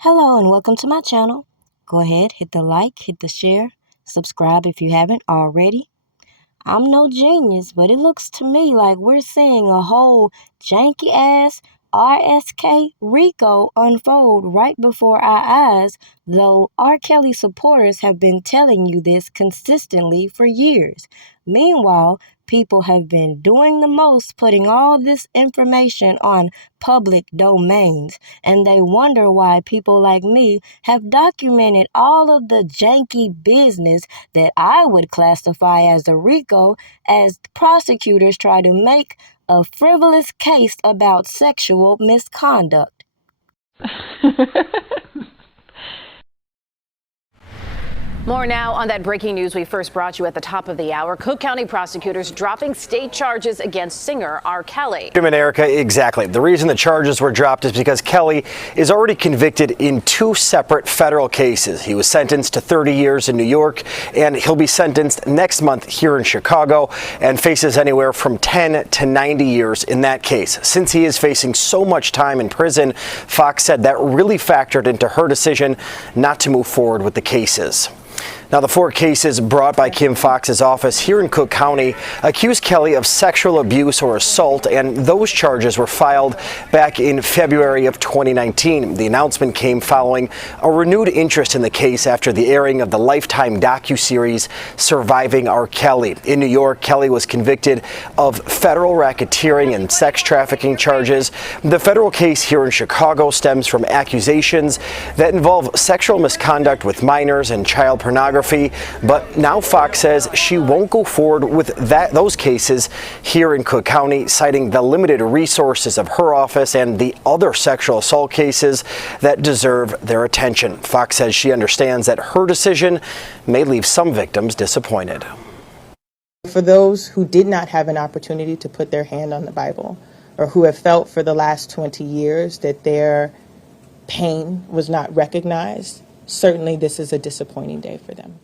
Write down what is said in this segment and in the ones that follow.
Hello and welcome to my channel. Go ahead, hit the like, hit the share, subscribe if you haven't already. I'm no genius, but it looks to me like we're seeing a whole janky ass RSK RICO unfold right before our eyes, though R. Kelly supporters have been telling you this consistently for years. Meanwhile, people have been doing the most putting all this information on public domains, and they wonder why people like me have documented all of the janky business that I would classify as a RICO as prosecutors try to make a frivolous case about sexual misconduct. More now on that breaking news we first brought you at the top of the hour. Cook County prosecutors dropping state charges against singer R. Kelly. And Erica, exactly. The reason the charges were dropped is because Kelly is already convicted in two separate federal cases. He was sentenced to 30 years in New York, and he'll be sentenced next month here in Chicago and faces anywhere from 10 to 90 years in that case. Since he is facing so much time in prison, Fox said that really factored into her decision not to move forward with the cases. Now, the four cases brought by Kim Foxx's office here in Cook County accuse Kelly of sexual abuse or assault, and those charges were filed back in February of 2019. The announcement came following a renewed interest in the case after the airing of the Lifetime docuseries Surviving R. Kelly. In New York, Kelly was convicted of federal racketeering and sex trafficking charges. The federal case here in Chicago stems from accusations that involve sexual misconduct with minors and child pornography. But now Fox says she won't go forward with those cases here in Cook County, citing the limited resources of her office and the other sexual assault cases that deserve their attention. Fox says she understands that her decision may leave some victims disappointed. For those who did not have an opportunity to put their hand on the Bible, or who have felt for the last 20 years that their pain was not recognized, certainly this is a disappointing day for them.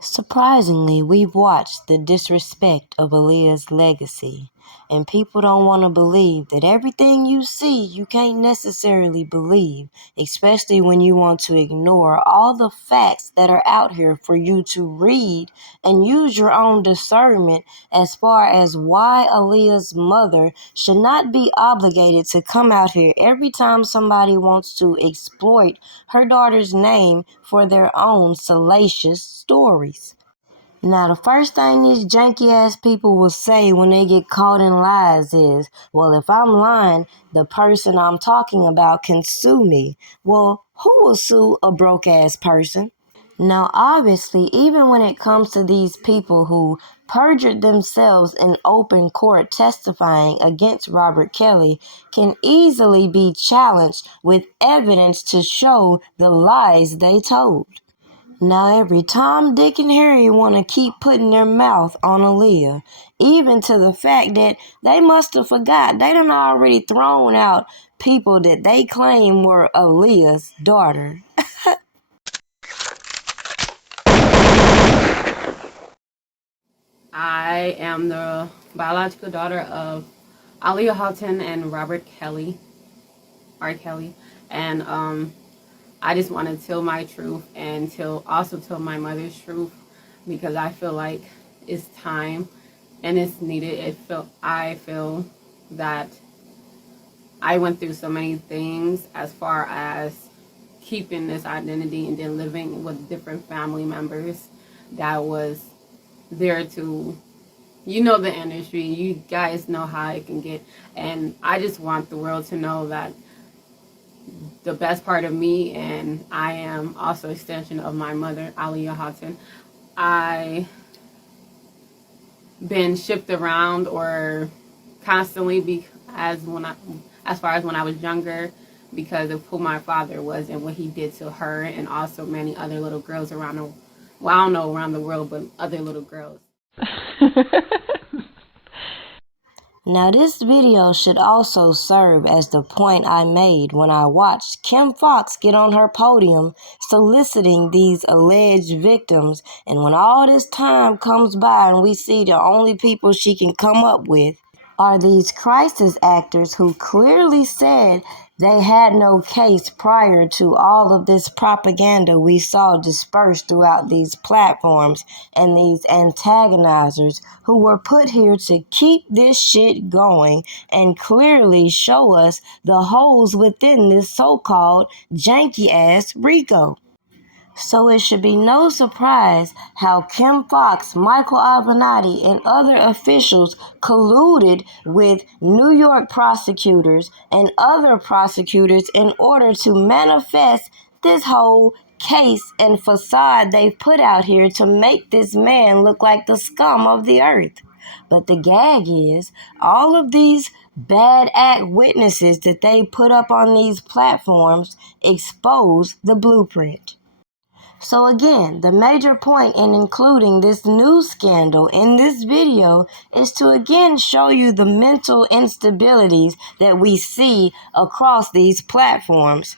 Surprisingly, we've watched the disrespect of Aaliyah's legacy, and people don't want to believe that everything you see you can't necessarily believe, especially when you want to ignore all the facts that are out here for you to read and use your own discernment as far as why Aaliyah's mother should not be obligated to come out here every time somebody wants to exploit her daughter's name for their own salacious stories. Now, the first thing these janky-ass people will say when they get caught in lies is, well, if I'm lying, the person I'm talking about can sue me. Well, who will sue a broke-ass person? Now, obviously, even when it comes to these people who perjured themselves in open court testifying against Robert Kelly can easily be challenged with evidence to show the lies they told. Now every Tom, Dick, and Harry want to keep putting their mouth on Aaliyah, even to the fact that they must have forgot they done already thrown out people that they claim were Aaliyah's daughter. I am the biological daughter of Aaliyah Houghton and Robert Kelly, R. Kelly, and I just want to tell my truth and also tell my mother's truth, because I feel like it's time and it's needed. I feel that I went through so many things as far as keeping this identity and then living with different family members that was there to, the industry, you guys know how it can get, and I just want the world to know that the best part of me, and I am also an extension of my mother, Aaliyah Houghton. I been shipped around or constantly as far as when I was younger, because of who my father was and what he did to her and also many other little girls around the world, but other little girls. Now this video should also serve as the point I made when I watched Kim Foxx get on her podium soliciting these alleged victims, and when all this time comes by and we see the only people she can come up with are these crisis actors who clearly said they had no case prior to all of this propaganda we saw dispersed throughout these platforms, and these antagonizers who were put here to keep this shit going and clearly show us the holes within this so-called janky-ass RICO. So it should be no surprise how Kim Foxx, Michael Avenatti, and other officials colluded with New York prosecutors and other prosecutors in order to manifest this whole case and facade they've put out here to make this man look like the scum of the earth. But the gag is, all of these bad act witnesses that they put up on these platforms expose the blueprint. So again, the major point in including this news scandal in this video is to again show you the mental instabilities that we see across these platforms.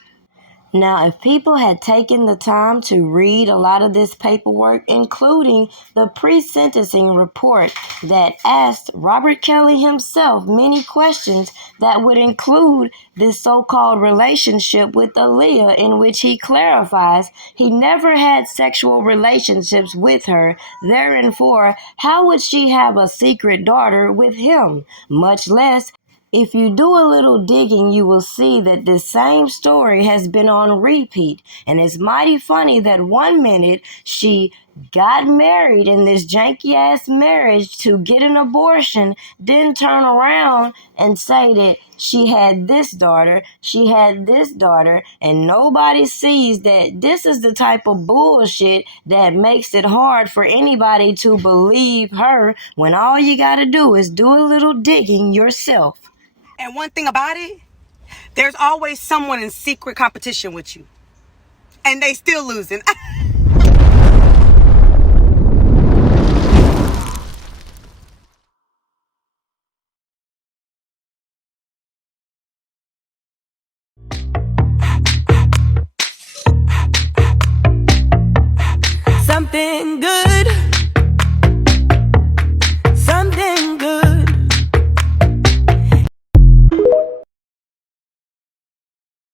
Now, if people had taken the time to read a lot of this paperwork, including the pre-sentencing report that asked Robert Kelly himself many questions that would include this so-called relationship with Aaliyah, in which he clarifies he never had sexual relationships with her, therefore, how would she have a secret daughter with him, much less. If you do a little digging, you will see that this same story has been on repeat. And it's mighty funny that 1 minute she got married in this janky-ass marriage to get an abortion, then turn around and say that she had this daughter, and nobody sees that this is the type of bullshit that makes it hard for anybody to believe her when all you gotta do is do a little digging yourself. And one thing about it, there's always someone in secret competition with you. And they still losing.